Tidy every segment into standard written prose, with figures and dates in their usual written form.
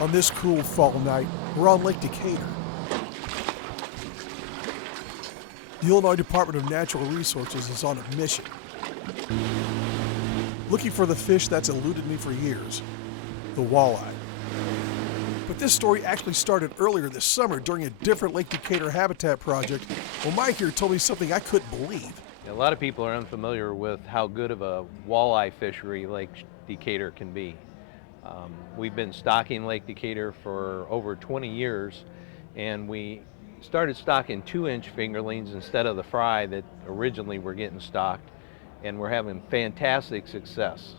On this cool fall night, we're on Lake Decatur. The Illinois Department of Natural Resources is on a mission, looking for the fish that's eluded me for years, the walleye. But this story actually started earlier this summer during a different Lake Decatur habitat project. Well, Mike here told me something I couldn't believe. A lot of people are unfamiliar with how good of a walleye fishery Lake Decatur can be. We've been stocking Lake Decatur for over 20 years, and we started stocking 2-inch fingerlings instead of the fry that originally were getting stocked, and we're having fantastic success.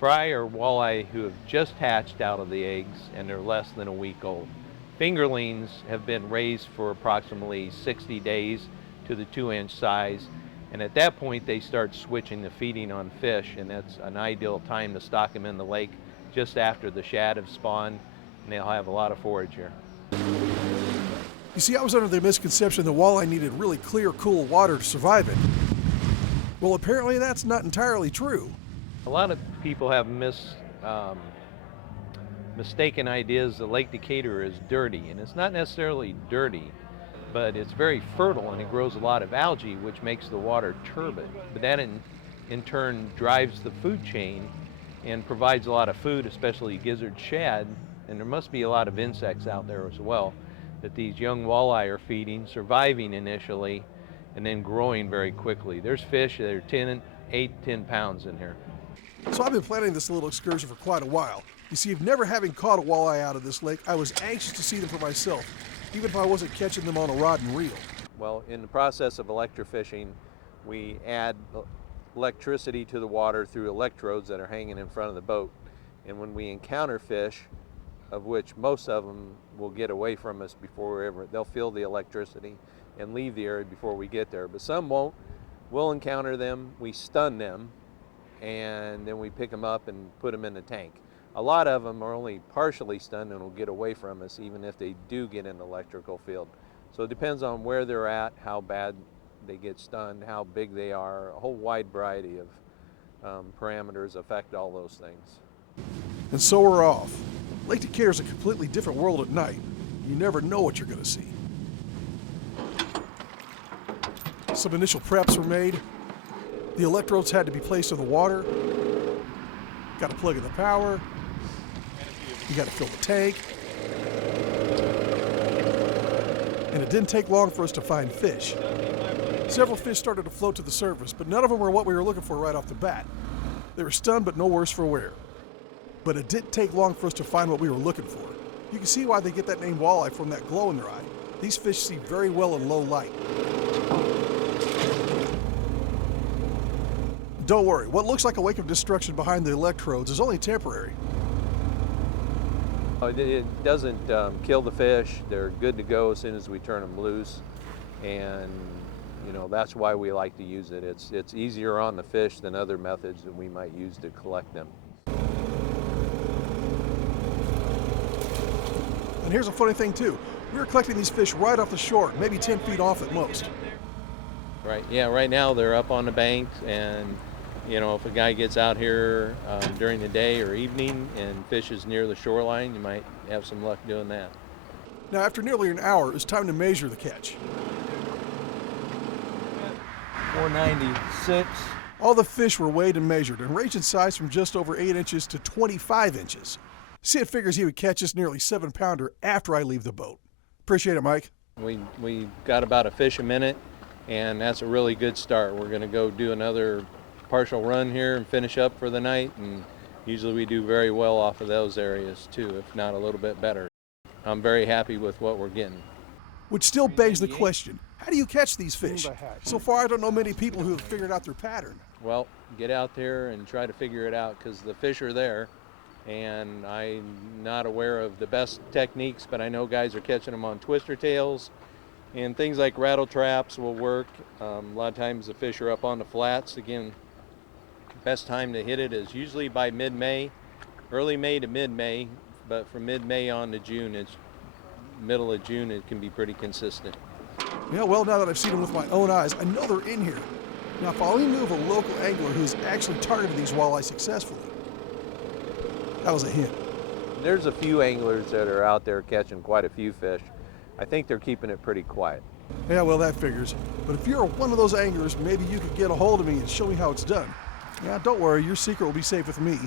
Fry are walleye who have just hatched out of the eggs and they're less than a week old. Fingerlings have been raised for approximately 60 days to the 2-inch size, and at that point they start switching to feeding on fish, and that's an ideal time to stock them in the lake just after the shad have spawned, and they'll have a lot of forage here. You see, I was under the misconception that walleye needed really clear, cool water to survive it. Well, apparently that's not entirely true. A lot of people have mistaken ideas that Lake Decatur is dirty, and it's not necessarily dirty, but it's very fertile and it grows a lot of algae, which makes the water turbid. But that in turn drives the food chain and provides a lot of food, especially gizzard shad, and there must be a lot of insects out there as well that these young walleye are feeding, surviving initially, and then growing very quickly. There's fish that are 8 to 10 pounds in here. So I've been planning this little excursion for quite a while. You see, never having caught a walleye out of this lake, I was anxious to see them for myself, even if I wasn't catching them on a rod and reel. Well, in the process of electrofishing, we add electricity to the water through electrodes that are hanging in front of the boat. And when we encounter fish, of which most of them will get away from us before they'll feel the electricity and leave the area before we get there. But some won't. We'll encounter them, we stun them, and then we pick them up and put them in the tank. A lot of them are only partially stunned and will get away from us even if they do get in the electrical field. So it depends on where they're at, how bad they get stunned, how big they are. A whole wide variety of parameters affect all those things. And so we're off. Lake Decatur is a completely different world at night. You never know what you're going to see. Some initial preps were made. The electrodes had to be placed in the water. Got to plug in the power. You got to fill the tank. And it didn't take long for us to find fish. Several fish started to float to the surface, but none of them were what we were looking for right off the bat. They were stunned, but no worse for wear. But it didn't take long for us to find what we were looking for. You can see why they get that name walleye from that glow in their eye. These fish see very well in low light. Don't worry, what looks like a wake of destruction behind the electrodes is only temporary. It doesn't kill the fish. They're good to go as soon as we turn them loose, and that's why we like to use it. It's easier on the fish than other methods that we might use to collect them. And here's a funny thing too. We were collecting these fish right off the shore, maybe 10 feet off at most. Right, yeah, right now they're up on the bank, and if a guy gets out here during the day or evening and fishes near the shoreline, you might have some luck doing that. Now, after nearly an hour, it's time to measure the catch. 496. All the fish were weighed and measured and ranged in size from just over 8 inches to 25 inches. Sid figures he would catch this nearly 7-pounder after I leave the boat. Appreciate it, Mike. We got about a fish a minute, and that's a really good start. We're going to go do another partial run here and finish up for the night, and usually we do very well off of those areas too, if not a little bit better. I'm very happy with what we're getting. Which still begs the question, how do you catch these fish? So far, I don't know many people who have figured out their pattern. Well, get out there and try to figure it out, because the fish are there, and I'm not aware of the best techniques, but I know guys are catching them on twister tails, and things like rattle traps will work. A lot of times the fish are up on the flats. Again, best time to hit it is usually by mid-May, early May to mid-May, but from mid-May on to June, it's middle of June, it can be pretty consistent. Yeah, well, now that I've seen them with my own eyes, I know they're in here. Now, if I only knew of a local angler who's actually targeted these walleye successfully. That was a hint. There's a few anglers that are out there catching quite a few fish. I think they're keeping it pretty quiet. Yeah, well, that figures. But if you're one of those anglers, maybe you could get a hold of me and show me how it's done. Yeah, don't worry, your secret will be safe with me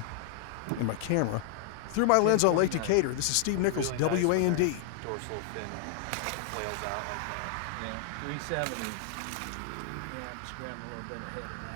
and my camera. Through my lens on Lake Decatur, this is Steve Nichols, Really nice when WAND. their dorsal fin flails out like that. Yeah, 370s. Yeah, I'm just grabbing a little bit ahead of that.